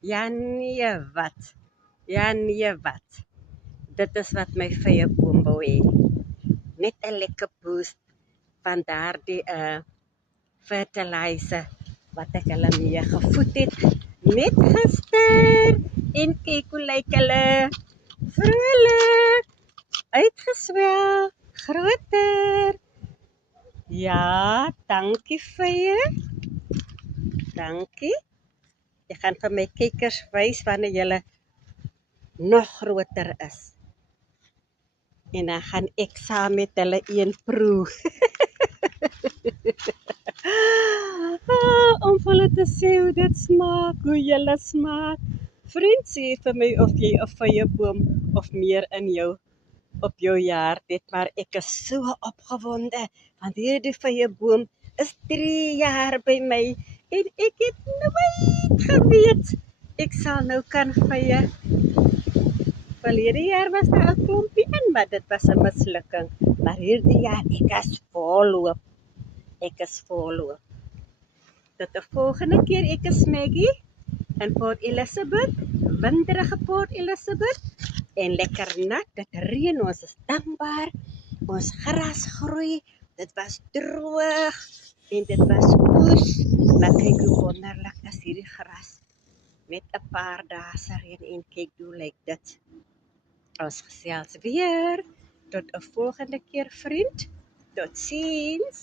Ja nee wat. Ja nee wat. Dit is wat my vyeboom wou hê. Net 'n lekker boost van daardie fertilizer wat ek hulle mee gevoed het. Net gister. En kyk hoe lyk hulle. Vrolik. Uitgeswel. Groter. Ja, dankie vye. Dankie. Jy gaan vir my kykers wys wanneer julle nog groter is. En dan gaan ek saam met hulle een proe. Om vir hulle te sê hoe dit smaak, hoe julle smaak. Vriend, sê vir my of jy 'n vyeboom of meer in jou op jou jaar het, maar ek is so opgewonde want hierdie vyeboom is 3 jaar by my en ek het nooit geweet ek sal nou kan vye. Verlede jaar was daar 'n klompie in, maar dit was 'n mislukking. Maar hierdie jaar ek is volloop. Ek is volloop. Tot die volgende keer, ek is Maggie in Port Elizabeth, winderige Port Elizabeth en lekker nat. Dit reën, ons is dankbaar. Ons gras groei. Dit was droog en dit was oes. Maar kyk hoe wonderlik is hierdie gras. Met 'n paar dae se reën en kyk hoe lyk dit. Ons gesels weer. Tot 'n volgende keer, vriend. Totsiens.